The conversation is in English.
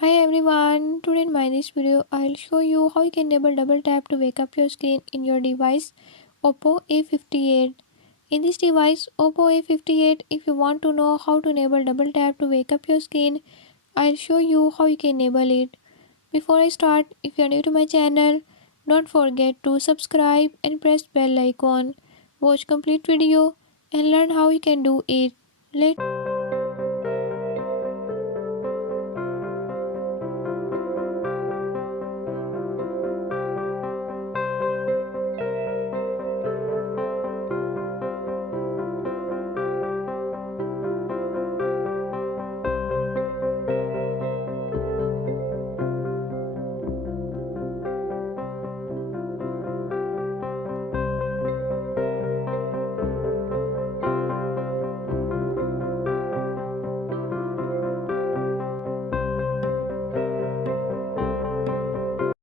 Hi everyone, today in my this video I'll show you how you can enable double tap to wake up your screen in your device Oppo A58. In this device Oppo A58, if you want to know how to enable double tap to wake up your screen, I'll show you how you can enable it. Before I start, if you are new to my channel, don't forget to subscribe and press bell icon. Watch complete video and learn how you can do it. Let's